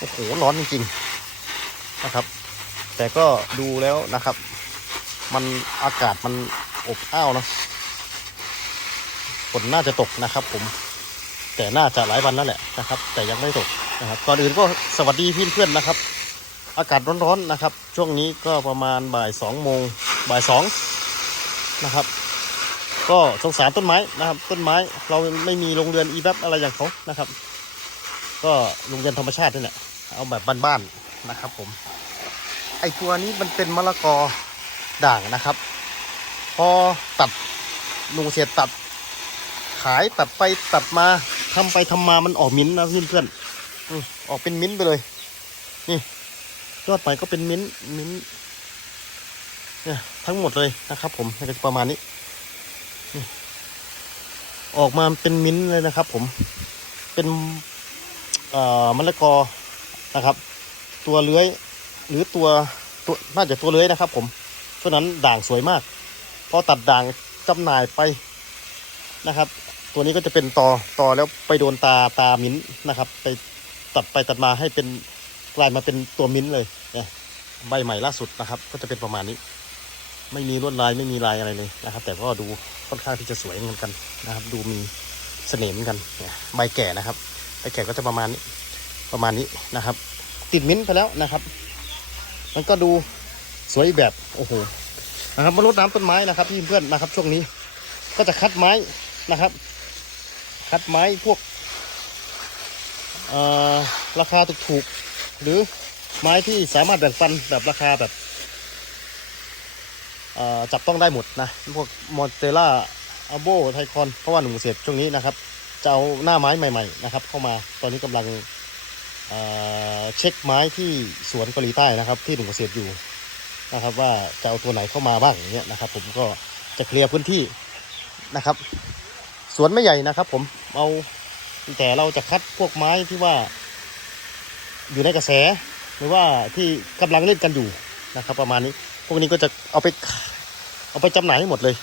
โอ้โหร้อนจริงๆนะครับ แต่ก็ดูแล้วนะครับ มันอากาศมันอบอ้าวนะฝนน่าจะตกนะครับ ผม แต่น่าจะหลายวันแล้วแหละนะครับ แต่ยังไม่ตกนะครับก่อนอื่นก็สวัสดีเพื่อนๆนะครับ อากาศร้อนๆนะครับ ช่วงนี้ก็ประมาณบ่ายสองโมงบ่ายสองนะครับ ก็สงสารต้นไม้นะครับ ต้นไม้เราไม่มีโรงเรือนอีแบอะไรอย่างเขานะครับ ก็โรงเรือนธรรมชาตินี่แหละ เอาแบบบ้านๆนะครับผม ไอตัวนี้มันเป็นมะละกอด่างนะครับ พอตัดลุงเสียตัด ขายตัดไปตัดมาทำไปทำมามันออกมิ้นนะเพื่อนเพื่อนๆออกเป็นมิ้นท์ไปเลย นี่ยอดไปก็เป็นมิ้นท์มิ้นท์เนี่ยทั้งหมดเลยนะครับผมก็จะประมาณนี้ออกมาเป็นมิ้นท์เลยนะครับผม เป็นเอ่อมะละกอ นะครับ ตัวเลื้อยหรือตัวตัวน่าจะตัวเลื้อยนะครับ ผมเพราะฉะนั้นด่างสวยมากพอตัดด่างจำหน่ายไปนะครับ ตัวนี้ก็จะเป็นตอตอแล้วไปโดนตาตามิ้นนะครับ ไปตัดไปตัดมาให้เป็นกลายมาเป็นตัวมิ้นเลยเนี่ยใบใหม่ล่าสุดนะครับ ก็จะเป็นประมาณนี้ ไม่มีลวดลายไม่มีลายอะไรเลยนะครับ แต่ก็ดูค่อนข้างที่จะสวยเหมือนกันนะครับ ดูมีเสน่ห์เหมือนกันเนี่ยใบแก่นะครับใบแก่ก็จะประมาณนี้ ประมาณนี้นะครับ ติดมิ้นท์ไปแล้วนะครับ มันก็ดูสวยแบบโอ้โหนะครับมาลดน้ำต้นไม้นะครับพี่เพื่อนนะครับ ช่วงนี้ ก็จะคัดไม้นะครับ คัดไม้พวกเอ่อราคาถูกๆหรือไม้ที่สามารถแบ่งปันแบบราคาแบบจับต้องได้หมดนะ พวกมอนเตล่าอาโบไทคอน เพราะว่าหนุ่มเกษตรช่วงนี้นะครับ จะเอาหน้าไม้ใหม่ ๆ นะครับ เข้ามาตอนนี้กำลัง เช็คไม้ที่สวนเกาหลีใต้นะครับ ที่หนุ่มเกษตรอยู่นะครับ ว่าจะเอาตัวไหนเข้ามาบ้างอย่างเงี้ยนะครับ ผมก็จะเคลียร์พื้นที่นะครับ สวนไม่ใหญ่นะครับ ผมเอาแต่เราจะคัดพวกไม้ที่ว่า อยู่ในกระแส หรือว่าที่กำลังเล่นกันอยู่นะครับ ประมาณนี้ พวกนี้ก็จะเอาไปเอาไปจำหน่ายให้หมดเลย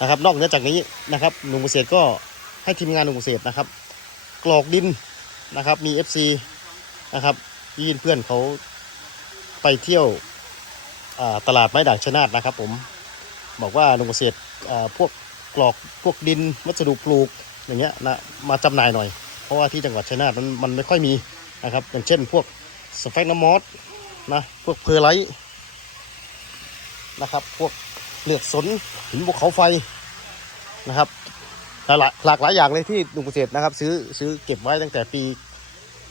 นะครับ นอกเหนือจากนี้นะครับหนุ่มเกษตรก็ให้ทีมงานหนุ่มเกษตรนะครับ กรอกดินนะครับ มี FC นะครับยีนเพื่อนเขาไปเที่ยวตลาดไม้ด่างชนาทนะครับผมบอกว่าลุงเกษตรพวกกรอกพวกดินวัสดุปลูกอย่างเงี้ยนะมาจำหน่ายหน่อย เพราะว่าที่จังหวัดชัยนาทมันมันไม่ค่อยมีนะครับ อย่างเช่นพวกสแฟกน้ำมอสนะพวกเพอร์ไลท์นะครับ พวกเลือดสนหินภูเขาไฟนะครับหลากหลายหลากหลายอย่างเลยที่ลุงเกษตรนะครับ ซื้อซื้อเก็บไว้ตั้งแต่ปี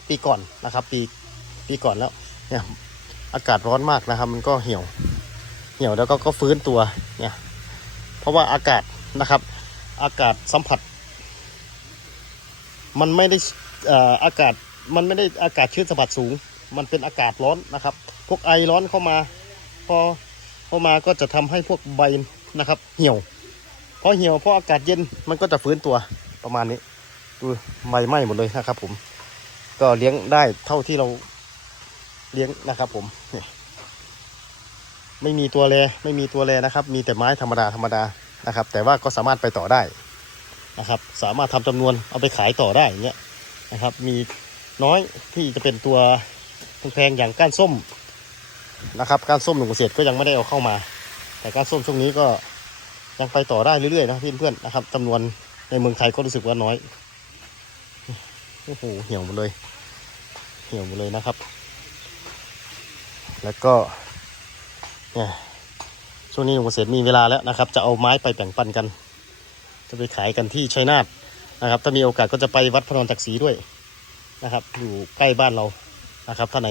ปีก่อนนะครับ ปีปีก่อนแล้วเนี่ยอากาศร้อนมากนะครับ มันก็เหี่ยว เหี่ยวแล้วก็ก็ฟื้นตัวเนี่ยเพราะว่าอากาศนะครับ อากาศสัมผัส มันไม่ได้อ่ออากาศมันไม่ได้อากาศชื้นสัมผัสสูง มันเป็นอากาศร้อนนะครับ พวกไอร้อนเข้ามา พอเข้ามาก็จะทำให้พวกใบนะครับ เหี่ยวพอเหี่ยวพออากาศเย็นมันก็จะฟื้นตัวประมาณนี้ดูใบไหม้หมดเลยนะครับผม ก็เลี้ยงได้เท่าที่เราเลี้ยงนะครับ ผมเนี่ยไม่มีตัวแรไม่มีตัวแรนะครับ มีแต่ไม้ธรรมดาธรรมดานะครับ แต่ว่าก็สามารถไปต่อได้นะครับ สามารถทำจำนวนเอาไปขายต่อได้อย่างเงี้ยนะครับ มีน้อยที่จะเป็นตัวแพงๆอย่างก้านส้มนะครับก้านส้มหนุ่มเกษตรก็ยังไม่ได้เอาเข้ามา แต่ก้านส้มช่วงนี้ก็ยังไปต่อได้เรื่อยๆนะเพื่อนๆนะครับจำนวนในเมืองไทยก็รู้สึกว่าน้อย โอ้โหเหี่ยวหมดเลย เหี่ยวหมดเลยนะครับ แล้วก็เนี่ยช่วงนี้หนุ่มเกษตรมีเวลาแล้วนะครับ จะเอาไม้ไปแบ่งปันกัน จะไปขายกันที่ชัยนาทนะครับ ถ้ามีโอกาสก็จะไปวัดพระนอนจักรีด้วยนะครับ อยู่ใกล้บ้านเรานะครับถ้าไหน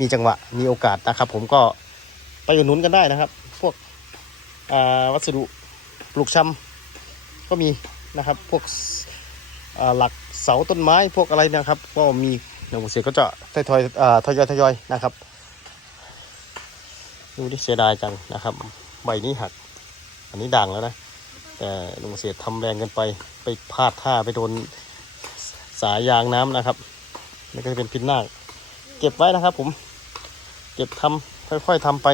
มีจังหวะมีโอกาสนะครับ ผมก็ไปอุดหนุนกันได้นะครับ พวกวัสดุปลูกชำก็มีนะครับ พวก หลักเสาต้นไม้พวกอะไรนะครับก็มีหนุ่มเกษตรก็จะทยอยทยอยทยอยนะครับดูที่เสียดายจังนะครับ ใบนี้หัก อันนี้ด่างแล้วนะ แต่หนุ่มเกษตรทำแรงเกันไปไปพลาดท่าไปโดนสายยางน้ำนะครับนี่ก็จะเป็นพินนาคเก็บไว้นะครับ ผม เก็บทำค่อยๆทำไป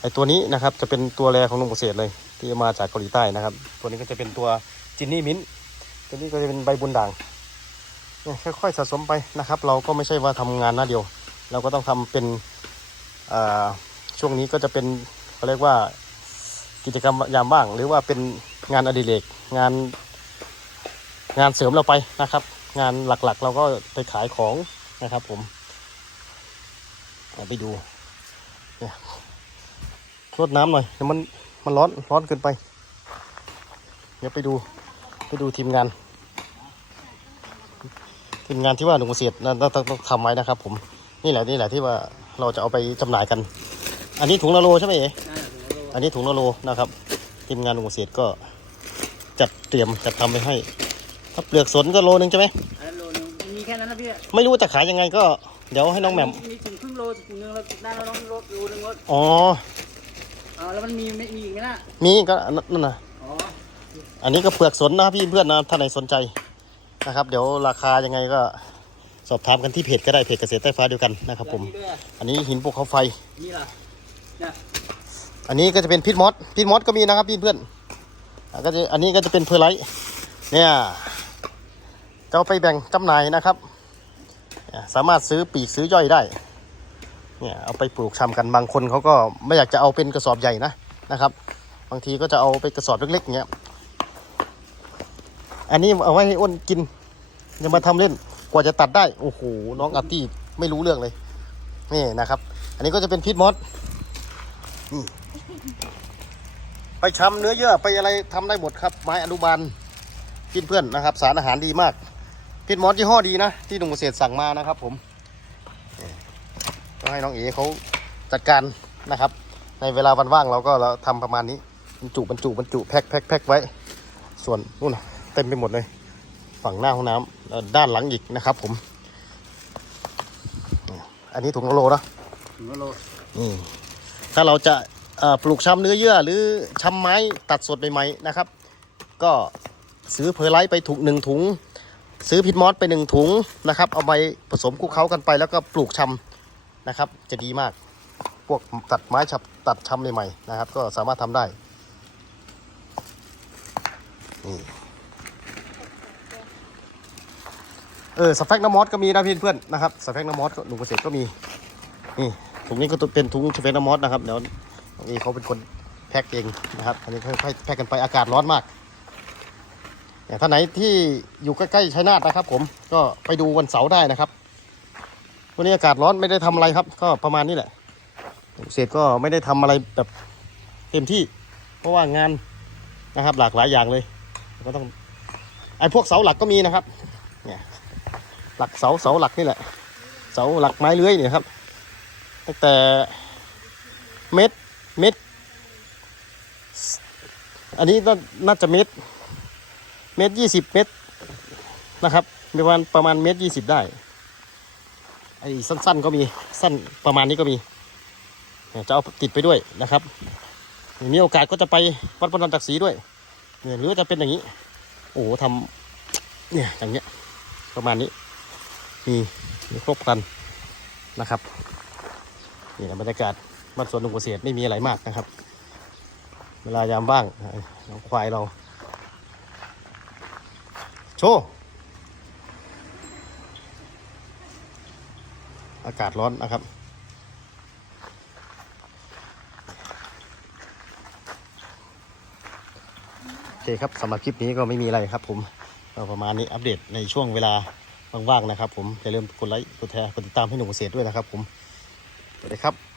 ไอตัวนี้นะครับจะเป็นตัวแรของหนุ่มเกษตรเลย ที่มาจากเกาหลีใต้นะครับ ตัวนี้ก็จะเป็นตัวจินนี่มิ้นท ตัวนี้ก็จะเป็นใบบุญด่างค่อยๆสะสมไปนะครับ เราก็ไม่ใช่ว่าทำงานหน้าเดียว เราก็ต้องทำเป็นช่วงนี้ก็จะเป็นเขาเรียกว่ากิจกรรมยามว่าง หรือว่าเป็นงานอดิเรกงานงานเสริมเราไปนะครับ งานหลักๆ เราก็ไปขายของนะครับ ผมเอาไปดูเนี่ยรดน้ำหน่อยเดี๋ยวมันมันร้อนร้อนเกินไป เดี๋ยวไปดู ไปดูทีมงาน ทีมงานที่ว่าหนุ่มเกษตรนั่นต้องต้องต้องทำไว้นะครับ ผมนี่แหละนี่แหละที่ว่าเราจะเอาไปจำหน่ายกัน อันนี้ถุงละโลใช่ไหมเอ๋อ่าถึงแล้วอันนี้ถุงละโลนะครับ ทีมงานหนุ่มเกษตรก็จัดเตรียมจัดทำไปให้ ถ้าเปลือกสนก็โลนึงใช่ไหมอันนั้นโลนึงมีแค่นั้นนะพี่ไม่รู้ว่าจะขายยังไงก็เดี๋ยวให้น้องแหม่มมีถึงครึ่งโลถึงนึงแล้วได้แล้วน้องโลโลนึงรถอ๋ออ๋อแล้วมันมีไม่มีอีกไหมน่ะมีก็อันนั้นนั่นนะ อ๋ออันนี้ก็เปลือกสนนะพี่เพื่อนนะถ้าไหนสนใจนะครับ เดี๋ยวราคายังไงก็สอบถามกันที่เพจก็ได้เพจเกษตรใต้ฟ้าเดียวกันนะครับผมแล้วนี่ด้วยอันนี้หินภูเขาไฟ นี่ล่ะเนี่ยอันนี้ก็จะเป็นพิษมอสพิษมอสก็มีนะครับพี่เพื่อนอะก็จะอันนี้ก็จะเป็นเพอร์ไลท์เนี่ยจะเอาไปแบ่งจำหน่ายนะครับเนี่ยสามารถซื้อปีกซื้อย่อยได้เนี่ยเอาไปปลูกชำกันบางคนเขาก็ไม่อยากจะเอาเป็นกระสอบใหญ่นะนะครับ บางทีก็จะเอาไปกระสอบเล็กๆอย่างเงี้ย อันนี้เอาไว้ให้อ้นกินอย่ามาทำเล่น กว่าจะตัดได้ โอ้โห น้องอาร์ตี้ไม่รู้เรื่องเลย นี่นะครับ อันนี้ก็จะเป็นพิษมอสไปชำเนื้อเยื่อไปอะไรทำได้หมดครับ ไม้อนุบาลกินเพื่อนนะครับ สารอาหารดีมาก พิษมอสยี่ห้อดีนะ ที่หนุ่มเกษตรสั่งมานะครับ ผมก็ให้น้องเอ๋เขาจัดการนะครับ ในเวลาวันว่างเราก็เราทำประมาณนี้บรรจุบรรจุบรรจุแพ็คแพ็คแพ็คไว้ ส่วนนู่นนะ ต็มไปหมดเลย ฝั่งหน้าห้องน้ำแล้วด้านหลังอีกนะครับ ผม อันนี้ถุงละโลนะถึงแล้วโลอืมถ้าเราจะเอ่อปลูกชำเนื้อเยื่อ หรือชำไม้ตัดสดใหม่ๆนะครับ ก็ซื้อเพอร์ไลท์ไปถุงหนึ่งถุง ซื้อพิษมอสไปหนึ่งถุงนะครับ เอาไปผสมคลุกเคล้ากันไปแล้วก็ปลูกชำนะครับ จะดีมาก พวกตัดไม้ฉับตัดชำใหม่ๆนะครับ ก็สามารถทำได้นี่ เออสเปกน้ำมอสก็มีนะพี่เพื่อนนะครับสเปกน้ำมอสก็หนุ่มเกษตรก็มีนี่ถุงนี้ก็เป็นถุงสเปนมอสนะครับเดี๋ยวน้องเขาเป็นคนแพ็คเองนะครับอันนี้ค่อยๆแพ็คกันไปอากาศร้อนมากเนี่ยถ้านไหนที่อยู่ใกล้ๆชัยนาทนะครับ ผมก็ไปดูวันเสาร์ได้นะครับวันนี้อากาศร้อนไม่ได้ทำอะไรครับ ก็ประมาณนี้แหละเสร็จก็ไม่ได้ทำอะไรแบบเต็มที่ เพราะว่างานนะครับ หลากหลายอย่างเลย ก็ต้องไอ้พวกเสาหลักก็มีนะครับเนี่ย หลักเสาเสาหลักนี่แหละ เสาหลักไม้เลื้อยเนี่ยครับ ตั้งแต่เม็ดเม็ด อันนี้น่าจะเม็ดเม็ดยี่สิบเม็ดนะครับประมาณประมาณเม็ดยี่สิบได้ไอ้สั้นๆก็มีสั้นประมาณนี้ก็มีจะเอาติดไปด้วยนะครับมีโอกาสก็จะไปวัดพระนันจักรีด้วยเนี่ยหรือว่าจะเป็นอย่างนี้ โอ้โหทำเนี่ยอย่างเงี้ยประมาณนี้ มีมีครบครันนะครับนี่บรรยากาศบ้านสวนลุงเกษตรไม่มีอะไรมากนะครับ เวลายามว่างควายเรา โชว์อากาศร้อนนะครับโอเคครับสำหรับคลิปนี้ก็ไม่มีอะไรครับผมประมาณนี้อัปเดตในช่วงเวลา ว่างๆนะครับ ผมอย่าลืมกดไลค์กดแชร์กดติดตามให้หนุ่มเกษตรด้วยนะครับ ผมสวัสดีครับ